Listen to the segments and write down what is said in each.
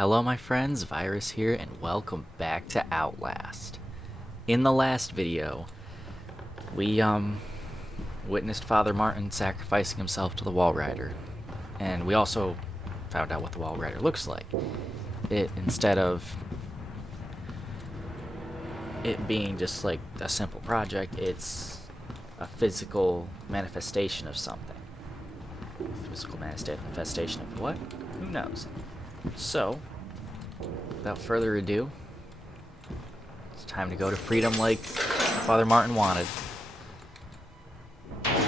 Hello my friends, Virus here, and welcome back to Outlast. In the last video, we witnessed Father Martin sacrificing himself to the Wall Rider. And we also found out what the Wall Rider looks like. Instead of it being just like a simple project, it's a physical manifestation of something. Physical manifestation of what? Who knows? So, without further ado, it's time to go to freedom like Father Martin wanted. Alright,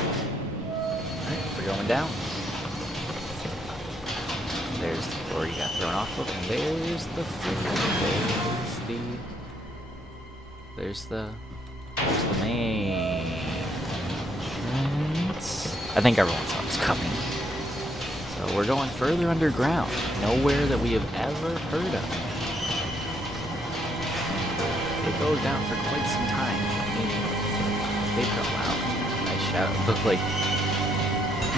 we're going down. There's the floor you got thrown off of, and there's the floor. There's the main entrance. I think everyone saw this coming. So we're going further underground, nowhere that we have ever heard of. It goes down for quite some time. They go out. Nice shadow. Look like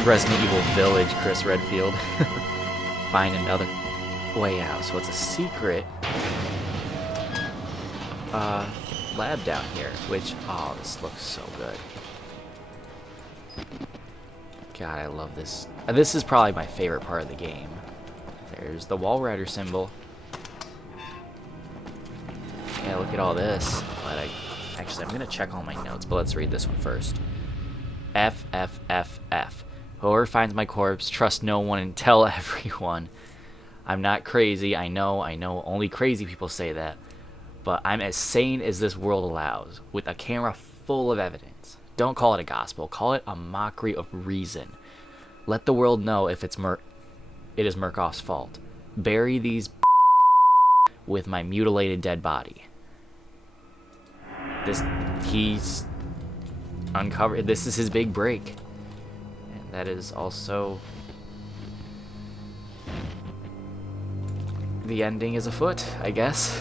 Resident Evil Village, Chris Redfield. Find another way out. So it's a secret lab down here, which, oh, this looks so good. God, I love this. This is probably my favorite part of the game. There's the Wall Rider symbol. Yeah, look at all this. But actually, I'm gonna check all my notes, but let's read this one first. F, F, F, F. Whoever finds my corpse, trust no one and tell everyone. I'm not crazy, I know, only crazy people say that. But I'm as sane as this world allows, with a camera full of evidence. Don't call it a gospel, call it a mockery of reason. Let the world know if it is Murkoff's fault. Bury these with my mutilated dead body. He's uncovered. This is his big break. And that is also the ending is afoot, I guess.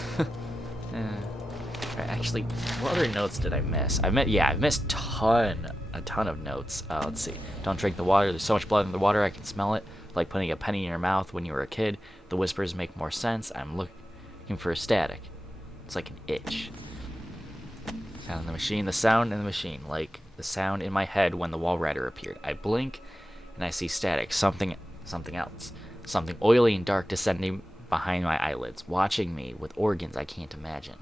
Actually, what other notes did I miss? I missed a ton of notes. Let's see. Don't drink the water. There's so much blood in the water, I can smell it. Like putting a penny in your mouth when you were a kid. The whispers make more sense. I'm looking for a static. It's like an itch. Sound in the machine. The sound in the machine. Like the sound in my head when the Wall Rider appeared. I blink, and I see static. Something else. Something oily and dark descending behind my eyelids. Watching me with organs I can't imagine.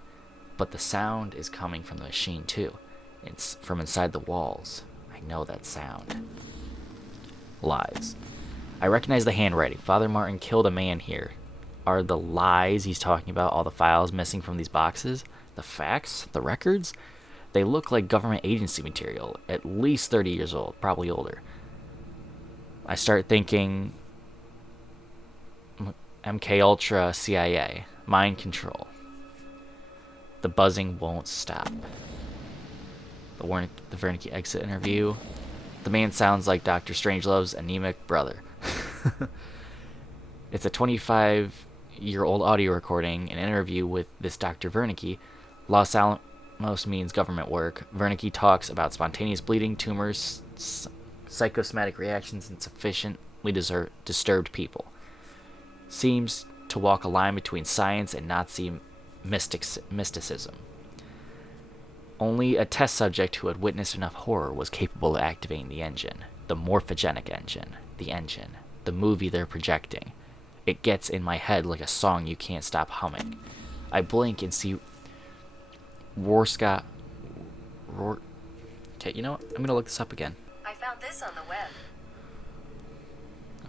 But the sound is coming from the machine too. It's from inside the walls. I know that sound. Lies. I recognize the handwriting. Father Martin killed a man here. Are the lies he's talking about all the files missing from these boxes? The facts? The records? They look like government agency material. At least 30 years old. Probably older. I start thinking MK Ultra, CIA. Mind control. The buzzing won't stop. The Wernicke exit interview. The man sounds like Dr. Strangelove's anemic brother. It's a 25-year-old audio recording, an interview with this Dr. Wernicke. Los Alamos means government work. Wernicke talks about spontaneous bleeding, tumors, psychosomatic reactions, and sufficiently disturbed people. Seems to walk a line between science and Nazi mysticism. Only a test subject who had witnessed enough horror was capable of activating the engine. The morphogenic engine. The movie they're projecting. It gets in my head like a song you can't stop humming. I blink and see Okay, you know what? I'm gonna look this up again. I found this on the web.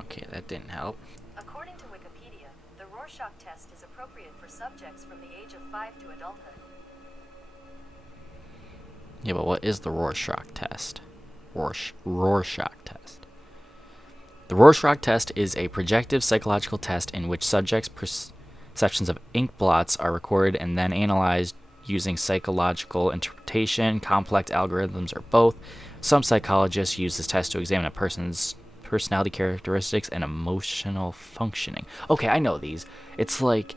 Okay, that didn't help. According to Wikipedia, the Rorschach test is appropriate for subjects from the age of 5 to adulthood. Yeah, but what is the Rorschach test? Rorschach test. The Rorschach test is a projective psychological test in which subjects' perceptions of ink blots are recorded and then analyzed using psychological interpretation, complex algorithms, or both. Some psychologists use this test to examine a person's personality characteristics and emotional functioning. Okay, I know these. It's like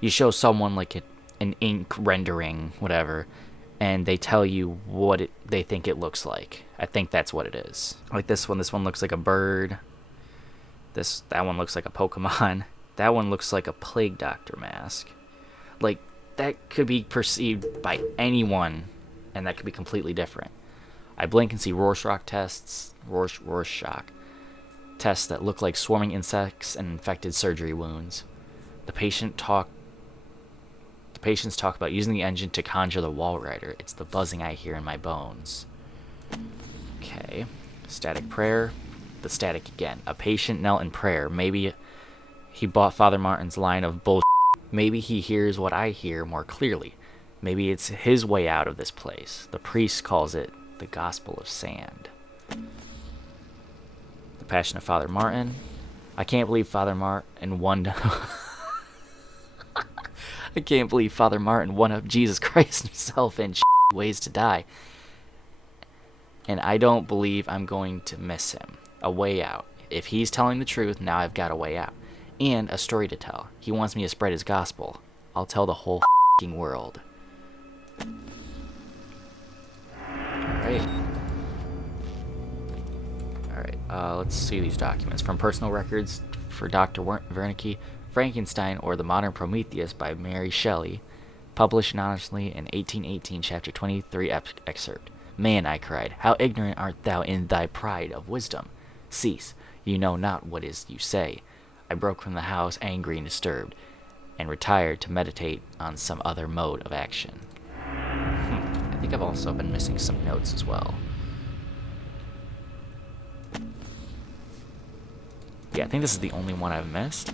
you show someone like an ink rendering, whatever, and they tell you what they think it looks like. I think that's what it is. Like this one looks like a bird. That one looks like a Pokemon. That one looks like a plague doctor mask. Like, that could be perceived by anyone, and that could be completely different. I blink and see Rorschach tests that look like swarming insects and infected surgery wounds. The patients talk about using the engine to conjure the wall rider. It's the buzzing I hear in my bones. Okay. Static prayer. The static again. A patient knelt in prayer. Maybe he bought Father Martin's line of bullshit. Maybe he hears what I hear more clearly. Maybe it's his way out of this place. The priest calls it the Gospel of Sand. The Passion of Father Martin. I can't believe Father Martin won. I can't believe Father Martin won up Jesus Christ himself in ways to die. And I don't believe I'm going to miss him. A way out. If he's telling the truth, now I've got a way out. And a story to tell. He wants me to spread his gospel. I'll tell the whole world. Alright. Let's see these documents. From personal records for Dr. Wernicke, Frankenstein, or the Modern Prometheus by Mary Shelley, published anonymously in 1818, chapter 23 excerpt. Man, I cried, how ignorant art thou in thy pride of wisdom! Cease, you know not what is you say. I broke from the house, angry and disturbed, and retired to meditate on some other mode of action. I think I've also been missing some notes as well. Yeah, I think this is the only one I've missed.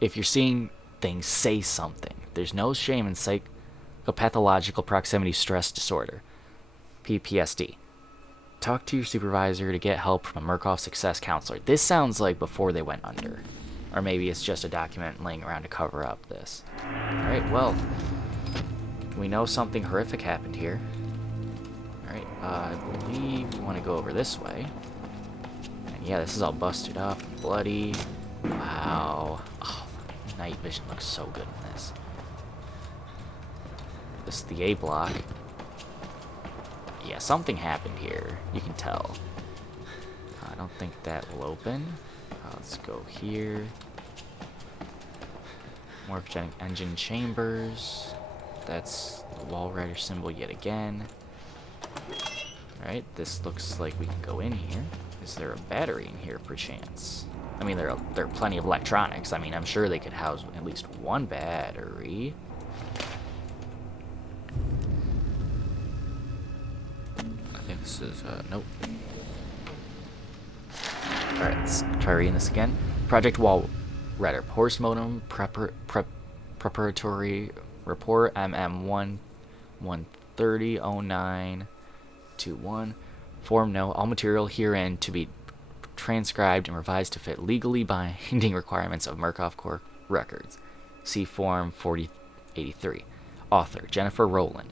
If you're seeing things, say something. There's no shame in psychopathological proximity stress disorder, PTSD. Talk to your supervisor to get help from a Murkoff success counselor. This sounds like before they went under. Or maybe it's just a document laying around to cover up this. Alright, well, we know something horrific happened here. Alright, I believe we want to go over this way. And yeah, this is all busted up and bloody. Wow. Oh, night vision looks so good in this. This is the A block. Yeah, something happened here. You can tell. I don't think that will open. Let's go here. Morphogenic engine chambers. That's the wall rider symbol yet again. Alright, this looks like we can go in here. Is there a battery in here, perchance? I mean, there are plenty of electronics. I mean, I'm sure they could house at least one battery. I think this is, nope. Alright, let's try reading this again. Project Wall Rider. Postmortem preparatory report MM 1300921. Form no. All material herein to be transcribed and revised to fit legally binding requirements of Murkoff Corp records. See Form 4083. Author Jennifer Rowland.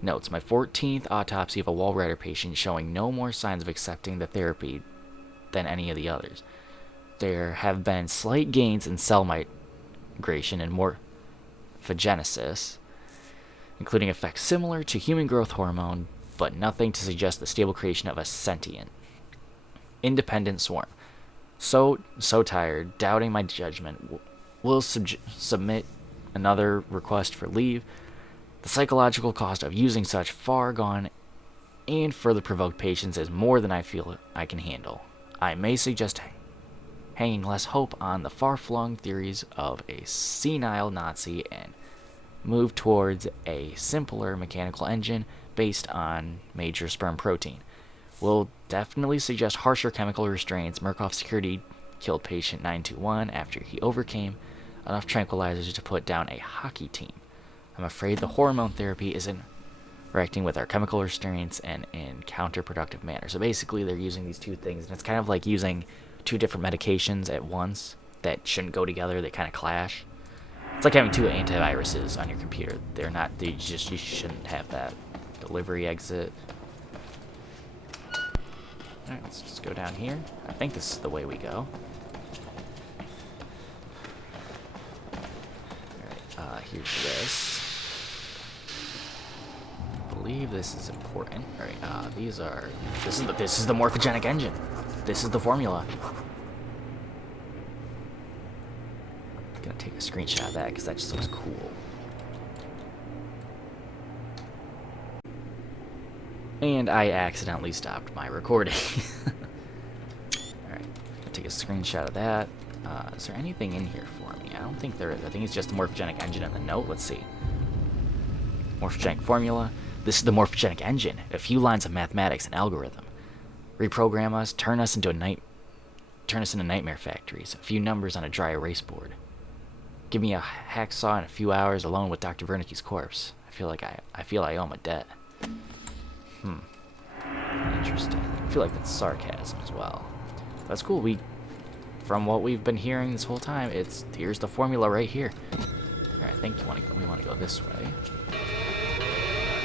Notes: my 14th autopsy of a wall rider patient showing no more signs of accepting the therapy than any of the others. There have been slight gains in cell migration and morphogenesis, including effects similar to human growth hormone, but nothing to suggest the stable creation of a sentient, independent swarm. So tired, doubting my judgment, will submit another request for leave. The psychological cost of using such far gone and further provoked patients is more than I feel I can handle. I may suggest hanging less hope on the far-flung theories of a senile Nazi and move towards a simpler mechanical engine based on major sperm protein. Will definitely suggest harsher chemical restraints. Murkoff security killed patient 921 after he overcame enough tranquilizers to put down a hockey team. I'm afraid the hormone therapy is interacting with our chemical restraints and in counterproductive manner. So basically they're using these two things, and it's kind of like using two different medications at once that shouldn't go together. They kind of clash. It's like having two antiviruses on your computer. You shouldn't have that. Delivery exit. Alright, let's just go down here. I think this is the way we go. Alright, here's this. I believe this is important. Alright, this is the morphogenic engine. This is the formula. gonna take a screenshot of that because that just looks cool. And I accidentally stopped my recording. Alright, gonna take a screenshot of that. Is there anything in here for me? I don't think there is. I think it's just the morphogenic engine and the note. Let's see. Morphogenic formula. This is the morphogenic engine. A few lines of mathematics and algorithm. Reprogram us, turn us into nightmare factories. A few numbers on a dry erase board. Give me a hacksaw in a few hours alone with Dr. Wernicke's corpse. I feel I owe him a debt. Interesting. I feel like that's sarcasm as well. That's cool. From what we've been hearing this whole time, here's the formula right here. Alright, I think we want to go this way.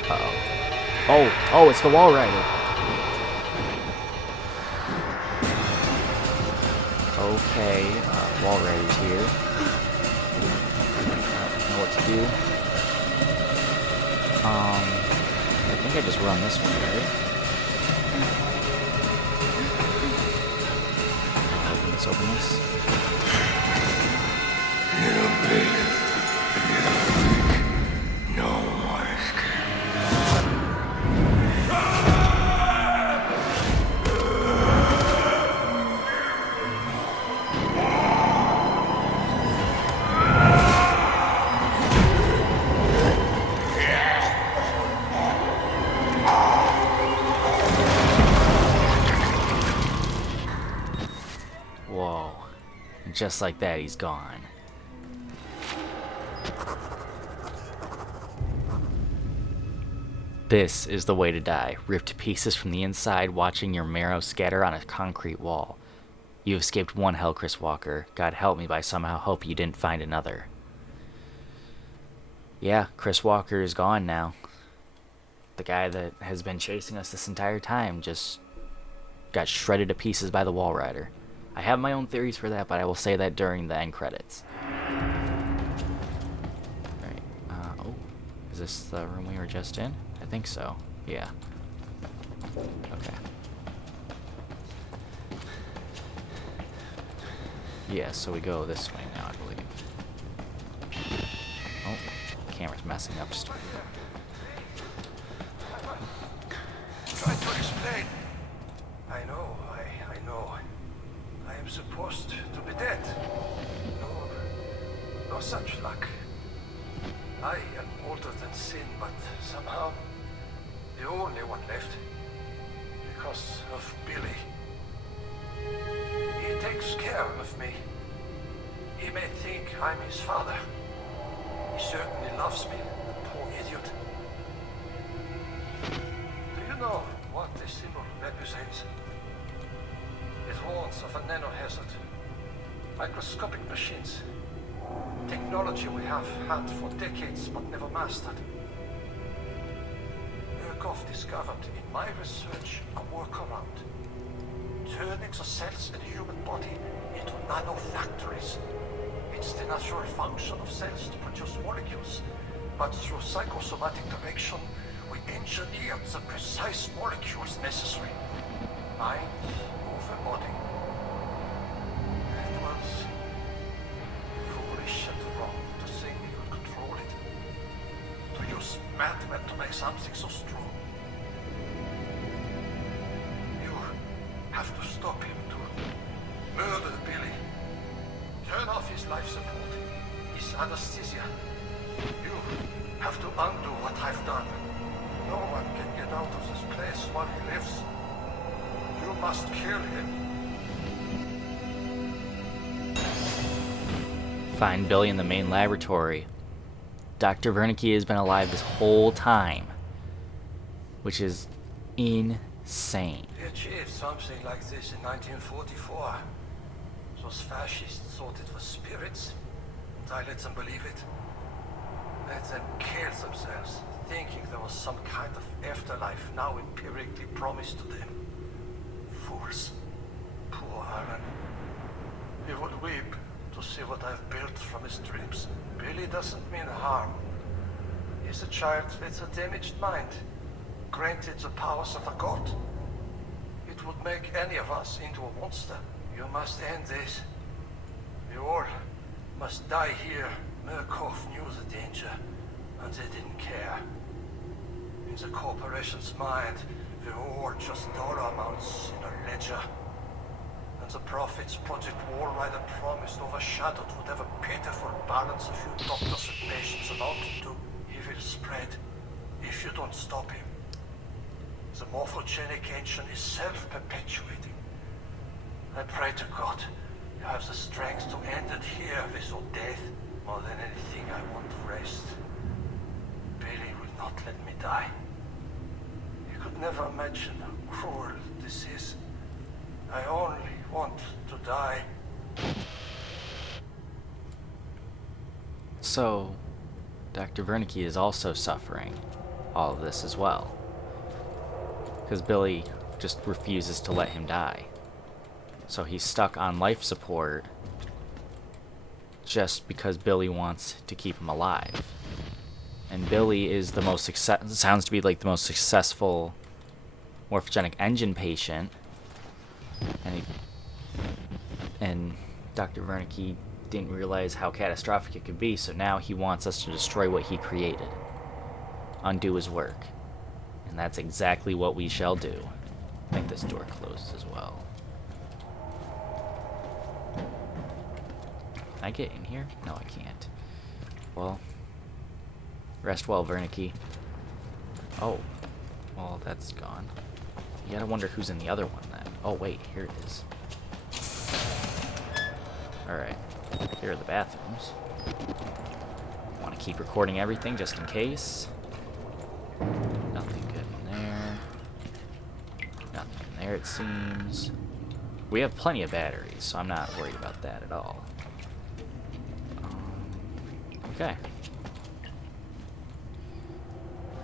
Uh-oh. Oh, it's the wall rider. Okay, wall rider's here. I don't know what to do. I think I just run this one, right? Open this. No more escape. Whoa. Just like that, he's gone. This is the way to die, ripped to pieces from the inside, watching your marrow scatter on a concrete wall. You escaped one hell, Chris Walker. God help me by somehow hope you didn't find another. Yeah, Chris Walker is gone now. The guy that has been chasing us this entire time just got shredded to pieces by the wall rider. I have my own theories for that, but I will say that during the end credits. Right. Oh, is this the room we were just in? I think so. Yeah. Okay. Yeah, so we go this way now, I believe. Oh, camera's messing up. Just... Try to explain. I know. I am supposed to be dead. No such luck. I am older than sin, but somehow the only one left. Because of Billy. He takes care of me. He may think I'm his father. He certainly loves me, the poor idiot. Do you know what this symbol represents? It warns of a nanohazard. Microscopic machines. Technology we have had for decades but never mastered. Murkoff discovered in my research a workaround. Turning the cells in the human body into nanofactories. It's the natural function of cells to produce molecules, but through psychosomatic direction, we engineered the precise molecules necessary. Mind over body. It was foolish and wrong to think we could control it. To use madmen to make something so strong. You have to stop him to murder Billy. Turn off his life support, his anesthesia. You have to undo what I've done. No one can get out of this place while he lives. You must kill him. Find Billy in the main laboratory. Dr. Wernicke has been alive this whole time, which is insane. He achieved something like this in 1944. Those fascists thought it was spirits, and I let them believe it. Let them kill themselves, thinking there was some kind of afterlife now empirically promised to them. Fools. Poor Alan. He would weep to see what I've built from his dreams. Billy doesn't mean harm. He's a child with a damaged mind, granted the powers of a god. It would make any of us into a monster. You must end this. You all must die here. Murkoff knew the danger, and they didn't care. In the corporation's mind, we're all just dollar amounts in a ledger. And the profits Project Wallrider promised overshadowed whatever pitiful balance a few doctors and patients amounted to. He will spread if you don't stop him. The morphogenic engine is self-perpetuating. I pray to God you have the strength to end it here with your death. More than anything, I want rest. Billy will not let me die. You could never imagine how cruel this is. I only want to die. So, Dr. Wernicke is also suffering all of this as well. Because Billy just refuses to let him die. So he's stuck on life support just because Billy wants to keep him alive. And Billy is the most sounds to be like the most successful morphogenic engine patient. And Dr. Wernicke didn't realize how catastrophic it could be, so now he wants us to destroy what he created. Undo his work. And that's exactly what we shall do. I think this door closes as well. Can I get in here? No, I can't. Well, rest well, Wernicke. Oh, well, that's gone. You gotta wonder who's in the other one then. Oh, wait, here it is. Alright, here are the bathrooms. Want to keep recording everything just in case. Nothing good in there. Nothing in there, it seems. We have plenty of batteries, so I'm not worried about that at all. Okay.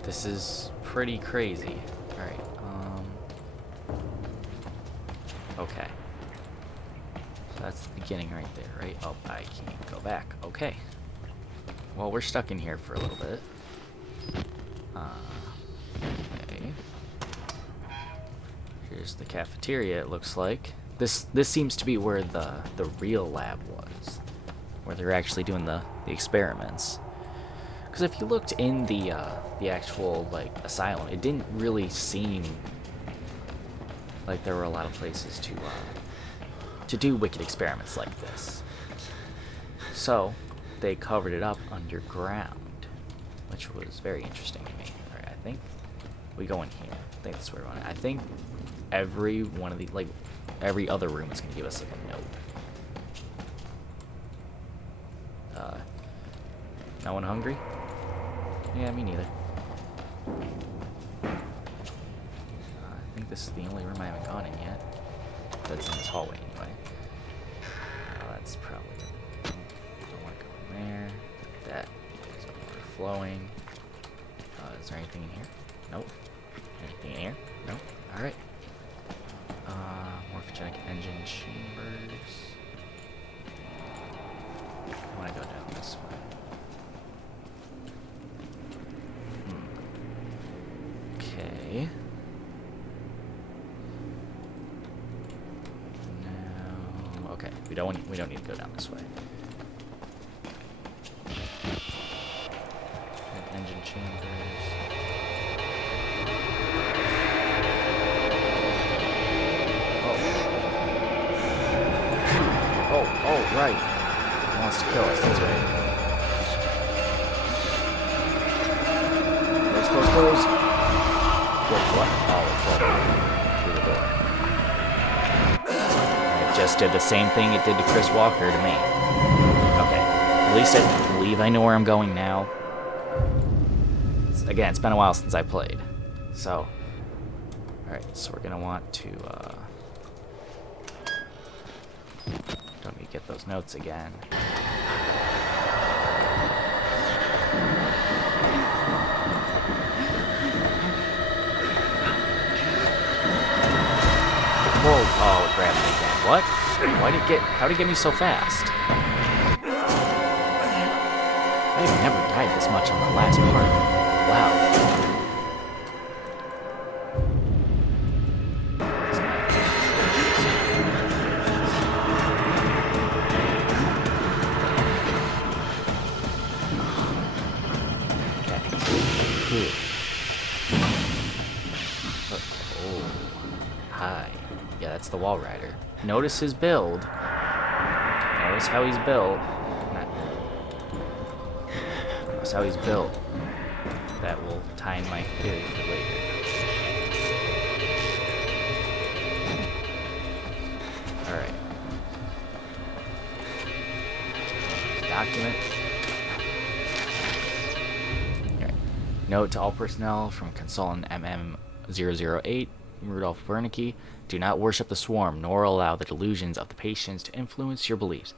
This is pretty crazy. Alright, okay. So that's the beginning right there, right? Oh, I can't go back. Okay. Well, we're stuck in here for a little bit. Okay. Here's the cafeteria, it looks like. This seems to be where the real lab was. Where they're actually doing the experiments. Because if you looked in the actual, like, asylum, it didn't really seem like there were a lot of places to do wicked experiments like this. So, they covered it up underground, which was very interesting to me. Alright, I think we go in here. I think that's where we're going. I think every one of the, like, every other room is going to give us, like, a note. No one hungry? Yeah, me neither. I think this is the only room I haven't gone in yet. That's in this hallway anyway. That's probably it. Don't want to go in there. That is overflowing. Is there anything in here? Nope. Anything in here? Nope. Alright. Morphogenic engine chambers. I want to go down this way. Okay. Now, okay. We don't need to go down this way. Engine chambers. Oh, right. He wants to kill us, that's right. Close. Wait, what? Oh, through the door. It just did the same thing it did to Chris Walker to me. Okay. At least I believe I know where I'm going now. Again, it's been a while since I played. So. Alright, so we're gonna want to, don't need to get those notes again. Whoa! Oh, it grabbed me again. What? How'd it get me so fast? I've never died this much on the last part. Wow. Hi. Yeah, that's the wall rider. Notice his build. Notice how he's built. Notice how he's built. That will tie in my theory for later. Alright. Document. Alright. Note to all personnel from Consultant MM008, Rudolph Wernicke, do not worship the swarm, nor allow the delusions of the patients to influence your beliefs.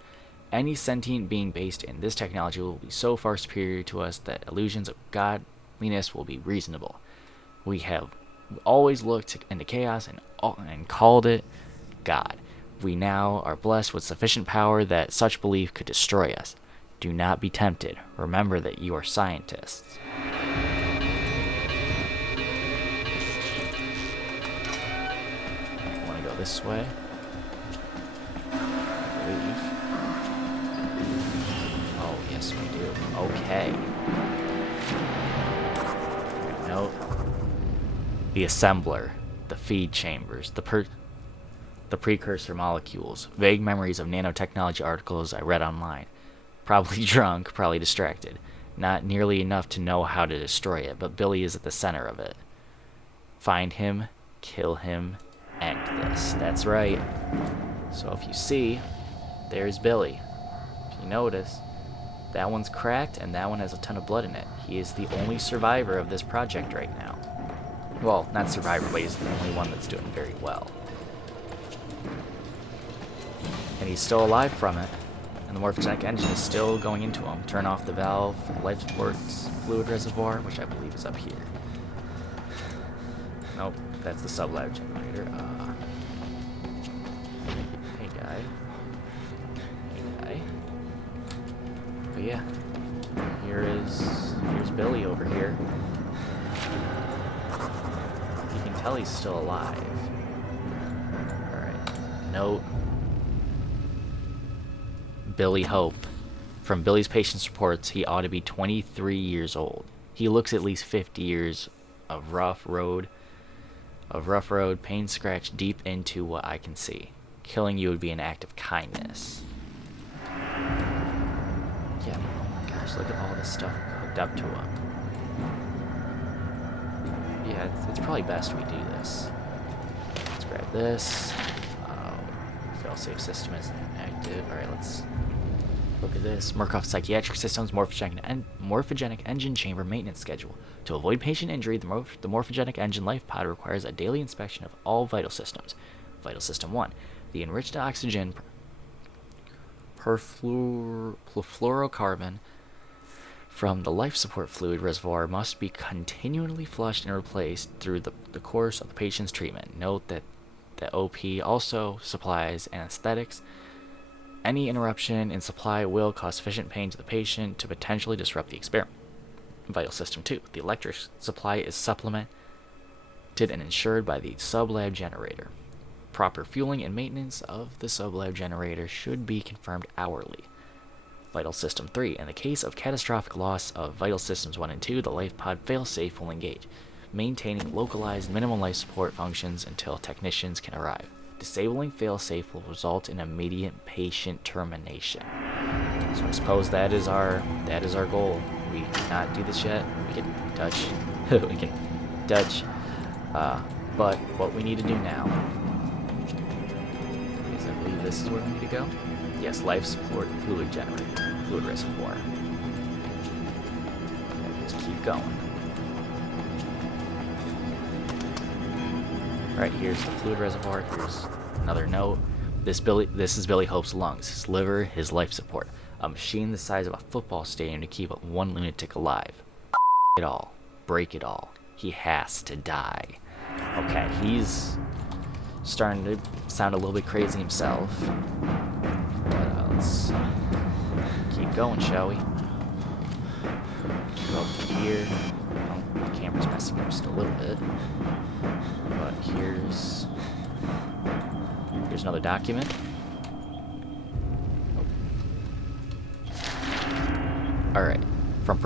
Any sentient being based in this technology will be so far superior to us that illusions of godliness will be reasonable. We have always looked into chaos and called it God. We now are blessed with sufficient power that such belief could destroy us. Do not be tempted. Remember that you are scientists. I want to go this way. I believe. Oh, yes, we do. Okay. Note. The assembler, the feed chambers, the precursor molecules, vague memories of nanotechnology articles I read online. Probably drunk, probably distracted. Not nearly enough to know how to destroy it, but Billy is at the center of it. Find him, kill him, end this. That's right. So if you see, there's Billy. If you notice, that one's cracked and that one has a ton of blood in it. He is the only survivor of this project right now. Well, not survivor, but he's the only one that's doing very well. And he's still alive from it. And the morphogenic engine is still going into him. Turn off the valve for the life support fluid reservoir, which I believe is up here. Nope, that's the sublab generator. Hey guy. Hey guy. But yeah, here's Billy over here. You can tell he's still alive. Alright, note. Billy Hope. From Billy's patient's reports, he ought to be 23 years old. He looks at least 50 years of rough road, pain scratched deep into what I can see. Killing you would be an act of kindness. Yeah, oh my gosh, look at all this stuff hooked up to him. Yeah, it's probably best we do this. Let's grab this. Failsafe system isn't active. Alright, let's look at this. Murkoff Psychiatric Systems morphogenic engine chamber maintenance schedule. To avoid patient injury, the morphogenic engine life pod requires a daily inspection of all vital systems. Vital System 1. The enriched oxygen perfluorocarbon from the life support fluid reservoir must be continually flushed and replaced through the course of the patient's treatment. Note that the OP also supplies anesthetics. Any interruption in supply will cause sufficient pain to the patient to potentially disrupt the experiment. Vital System 2. The electric supply is supplemented and insured by the sublab generator. Proper fueling and maintenance of the sublab generator should be confirmed hourly. Vital System 3. In the case of catastrophic loss of Vital Systems 1 and 2, the life pod failsafe will engage, maintaining localized minimum life support functions until technicians can arrive. Disabling failsafe will result in immediate patient termination. So I suppose that is our goal. We cannot do this yet. We can touch. We can touch. But what we need to do now is, I believe this is where we need to go. Yes, life support fluid generator, fluid reservoir. Okay, just keep going. Alright, here's the fluid reservoir. Here's another note. This is Billy Hope's lungs, his liver, his life support. A machine the size of a football stadium to keep one lunatic alive. It all. Break it all. He has to die. Okay, he's starting to sound a little bit crazy himself. But let's keep going, shall we? Go up here. Oh, the camera's messing up just a little bit. But here's another document. Alright. From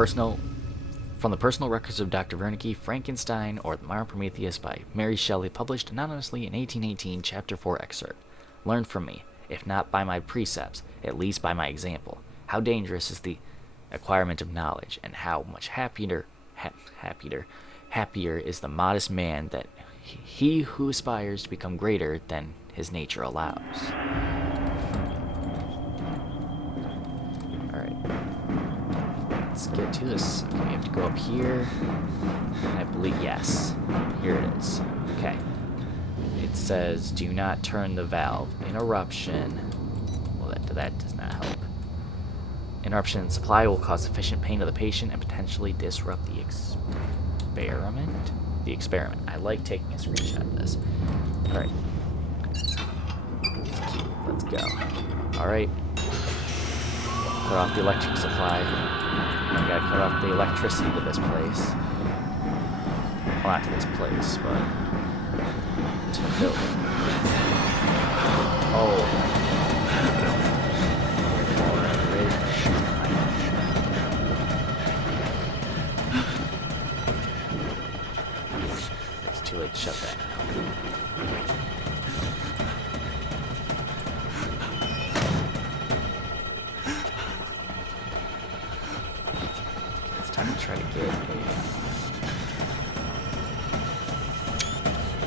From the personal records of Dr. Wernicke, Frankenstein, or The Modern Prometheus by Mary Shelley, published anonymously in 1818, Chapter 4 excerpt. Learn from me, if not by my precepts, at least by my example. How dangerous is the acquirement of knowledge, and how much happier is the modest man that he who aspires to become greater than his nature allows. Alright. Let's get to this. Okay, we have to go up here. I believe, yes. Here it is. Okay. It says, do not turn the valve. Interruption. Well, that does not help. Interruption in supply will cause sufficient pain to the patient and potentially disrupt the experiment. I like taking a screenshot of this. Alright. Let's go. Alright. Cut off the electric supply. I gotta cut off the electricity to this place. Well, not to this place, but to the building. Oh. It's too late to shut that now. Try to get a...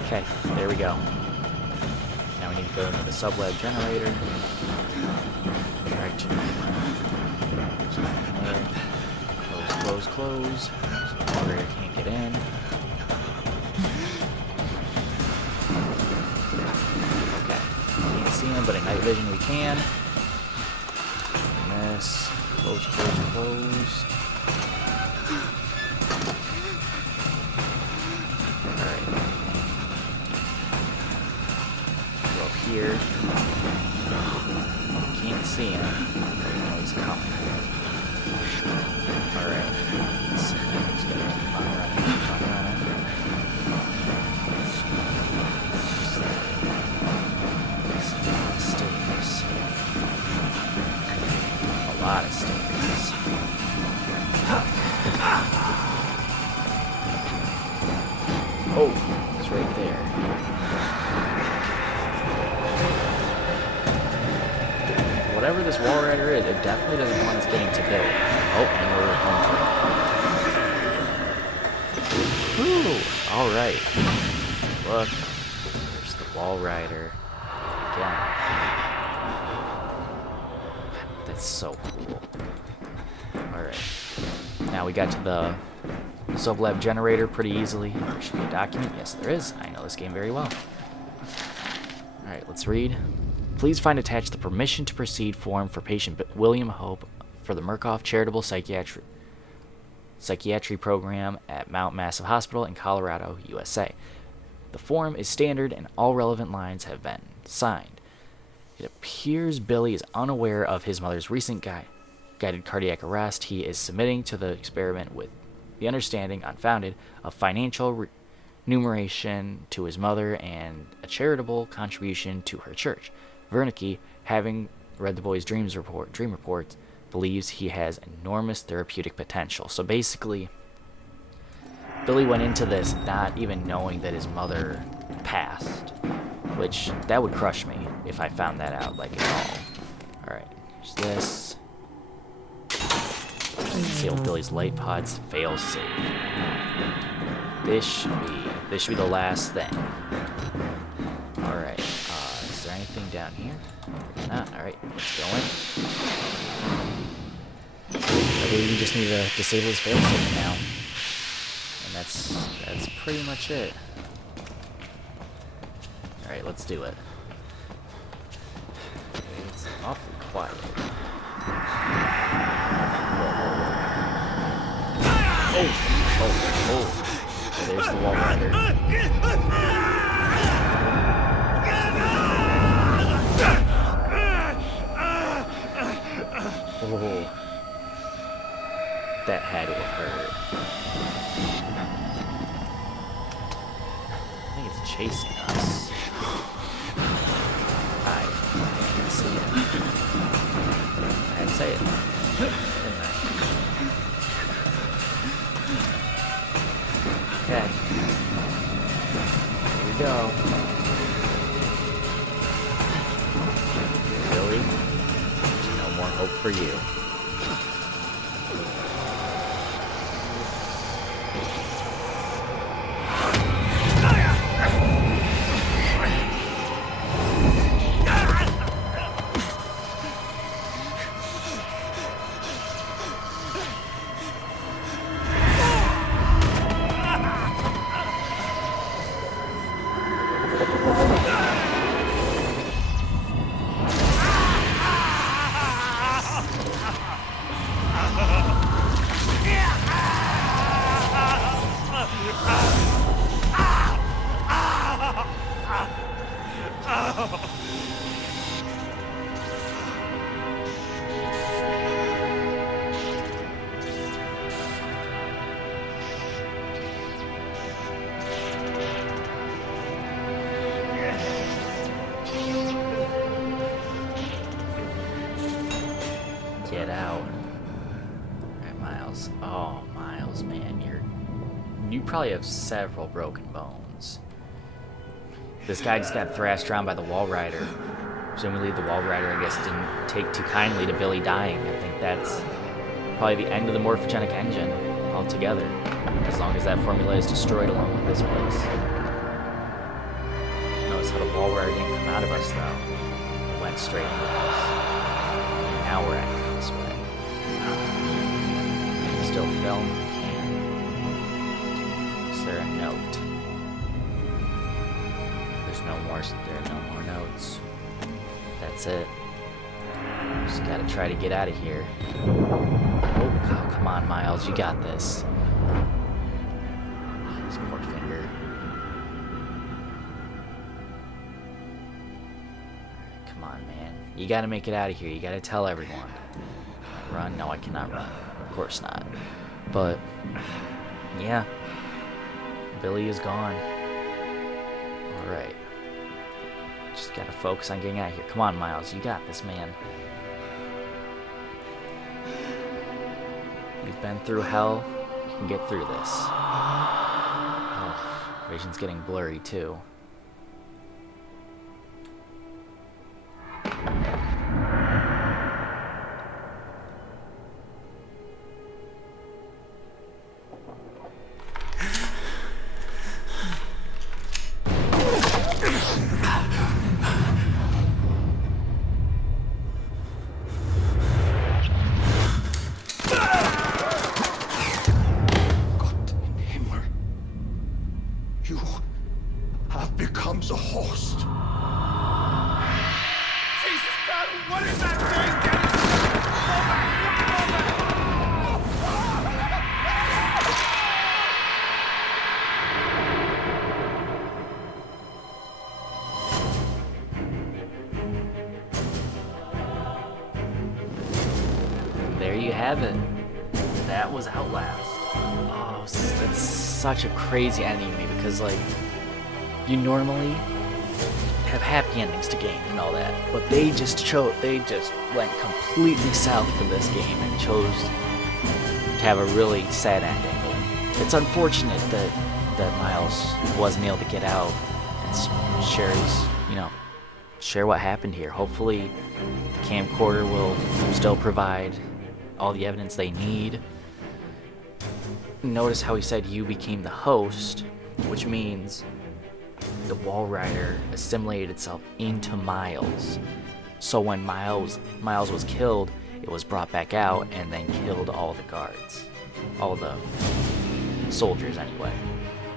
Okay, there we go. Now we need to go into the sublab generator. Try to... Close. So the generator can't get in. Okay. Can't see him, but in night vision we can. And this. Close. Here. Can't see him. Oh, he's coming. Alright. Let's see. He's gonna keep on running. Stairs. A lot of stairs. Oh, it's right there. Whatever this wall rider is, it definitely doesn't want us getting to Billy. Oh, and we're home free. Woo! Alright. Look. There's the wall rider. Again. That's so cool. Alright. Now we got to the sublab generator pretty easily. There should be a document. Yes, there is. I know this game very well. Alright, let's read. Please find attached the permission to proceed form for patient William Hope for the Murkoff Charitable Psychiatry Program at Mount Massive Hospital in Colorado, USA. The form is standard and all relevant lines have been signed. It appears Billy is unaware of his mother's recent guided cardiac arrest. He is submitting to the experiment with the understanding, unfounded, of financial remuneration to his mother and a charitable contribution to her church. Wernicke, having read the boy's dream reports, believes he has enormous therapeutic potential. So basically, Billy went into this not even knowing that his mother passed, which that would crush me if I found that out, like, at all. Alright, here's this. Seal Billy's light pods fail safe. This should be the last thing. Alright, is there anything down here? There's not. Alright, let's go in. I believe we just need to disable his failsafe now. And that's pretty much it. Alright, let's do it. It's awfully quiet. Oh. There's the wall rider. Oh. That had to have hurt. I think it's chasing us. I can't see it. I didn't say it. Didn't I? for you. Get out. Alright, Miles. Oh, Miles, man, you probably have several broken bones. This guy just got thrashed around by the Wall Rider. Presumably the Wall Rider, I guess, didn't take too kindly to Billy dying. I think that's probably the end of the morphogenic engine altogether. As long as that formula is destroyed along with this place. Notice how the Wall Rider didn't come out of us, though. It went straight into us. And now we're acting this way. Still film? Can. Is there a note? There are no more notes. That's it. Just gotta try to get out of here. Oh, come on, Miles, you got this. His poor finger. Come on, man. You gotta make it out of here. You gotta tell everyone. Run? No, I cannot run. Of course not. But, yeah. Billy is gone. Alright. Just gotta focus on getting out of here. Come on, Miles. You got this, man. You've been through hell. You can get through this. Oh, vision's getting blurry, too. The host. Jesus God, what is that thing? There you have it. That was Outlast. Oh, that's such a crazy ending to me because, like, you normally have happy endings to games and all that, but they just went completely south for this game and chose to have a really sad ending. It's unfortunate that Miles wasn't able to get out and share what happened here. Hopefully the camcorder will still provide all the evidence they need. Notice how he said you became the host, which means the Wall Rider assimilated itself into Miles. So when Miles was killed, it was brought back out and then killed all the guards. All the soldiers, anyway.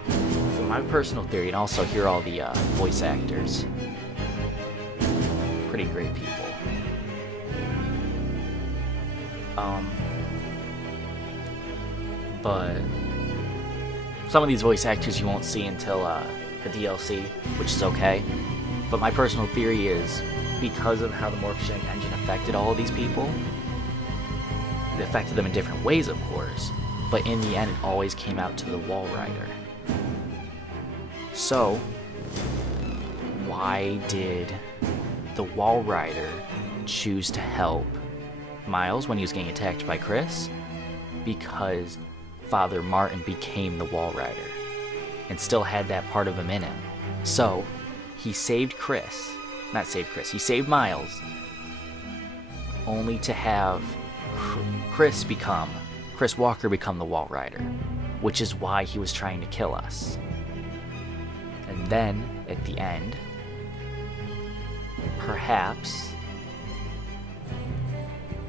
So my personal theory, and also hear all the voice actors. Pretty great people. But some of these voice actors you won't see until the DLC, which is okay. But my personal theory is, because of how the morphogenic engine affected all of these people, it affected them in different ways, of course, but in the end it always came out to the Wall Rider. So, why did the Wall Rider choose to help Miles when he was getting attacked by Chris? Because Father Martin became the Wall Rider and still had that part of him in him. So, he saved Miles only to have Chris Walker become the Wall Rider, which is why he was trying to kill us. And then, at the end, perhaps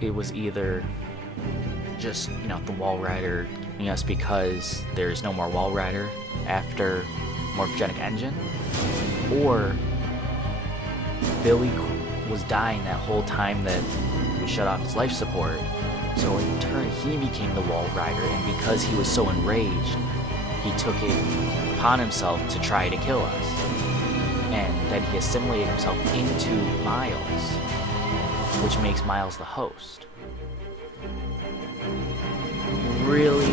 it was either just, the Wall Rider killing us because there's no more Wall Rider after Morphogenic Engine, or Billy was dying that whole time that we shut off his life support, so in turn he became the Wall Rider, and because he was so enraged, he took it upon himself to try to kill us. And then he assimilated himself into Miles, which makes Miles the host. Really,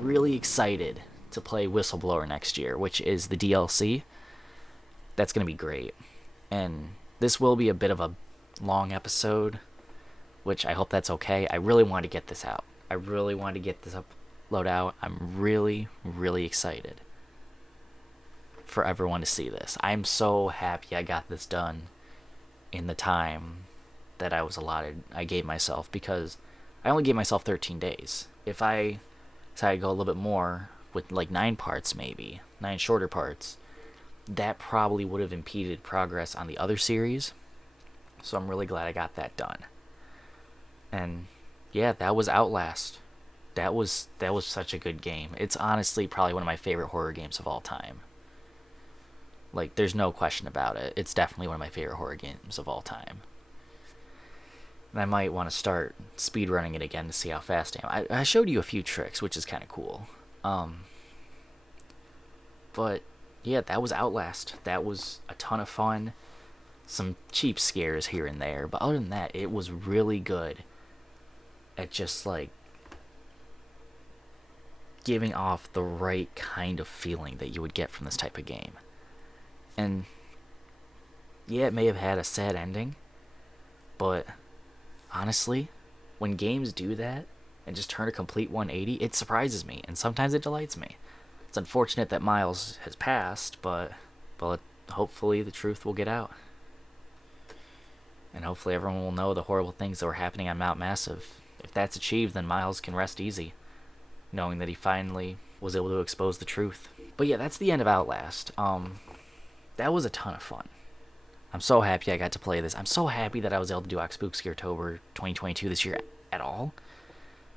really excited to play Whistleblower next year, which is the DLC. That's going to be great. And this will be a bit of a long episode, which I hope that's okay. I really want to get this out. I really want to get this upload out. I'm really, really excited for everyone to see this. I'm so happy I got this done in the time that I was allotted. I gave myself, because I only gave myself 13 days. If I decided to go a little bit more with like 9 parts, maybe 9 shorter parts, that probably would have impeded progress on the other series. So I'm really glad I got that done. And yeah, that was Outlast. That was such a good game. It's honestly probably one of my favorite horror games of all time. Like, there's no question about it. It's definitely one of my favorite horror games of all time. And I might want to start speedrunning it again to see how fast I am. I showed you a few tricks, which is kind of cool. But yeah, that was Outlast. That was a ton of fun. Some cheap scares here and there, but other than that, it was really good at just like giving off the right kind of feeling that you would get from this type of game. And yeah, it may have had a sad ending, but honestly, when games do that and just turn a complete 180, it surprises me, and sometimes it delights me. It's unfortunate that Miles has passed, but hopefully the truth will get out. And hopefully everyone will know the horrible things that were happening on Mount Massive. If that's achieved, then Miles can rest easy, knowing that he finally was able to expose the truth. But yeah, that's the end of Outlast. That was a ton of fun. I'm so happy I got to play this. I'm so happy that I was able to do OctSpookScareTober 2022 this year at all.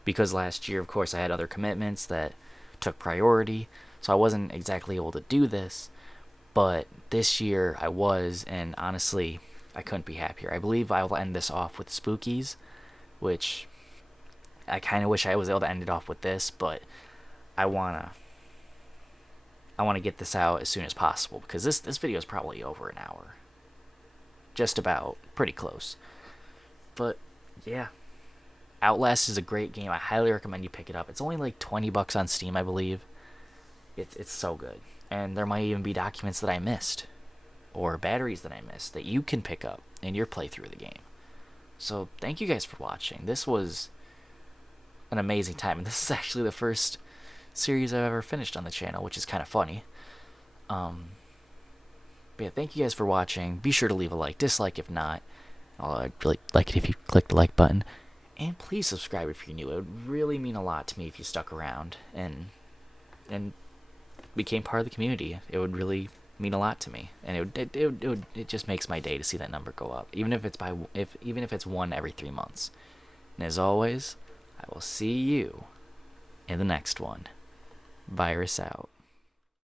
Because last year, of course, I had other commitments that took priority, so I wasn't exactly able to do this. But this year I was, and honestly, I couldn't be happier. I believe I will end this off with Spookies, which I kind of wish I was able to end it off with this, but I want to get this out as soon as possible, because this video is probably over an hour. Just about. Pretty close. But yeah, Outlast is a great game. I highly recommend you pick it up. It's only like $20 on Steam, I believe. It's so good. And there might even be documents that I missed, or batteries that I missed, that you can pick up in your playthrough of the game. So thank you guys for watching. This was an amazing time, and this is actually the first series I've ever finished on the channel, which is kind of funny. But yeah, thank you guys for watching. Be sure to leave a like, dislike if not. I'd really like it if you click the like button. And please subscribe if you're new. It would really mean a lot to me if you stuck around and became part of the community. It would really mean a lot to me, and it just makes my day to see that number go up, even if it's one every 3 months. And as always, I will see you in the next one. Virus out.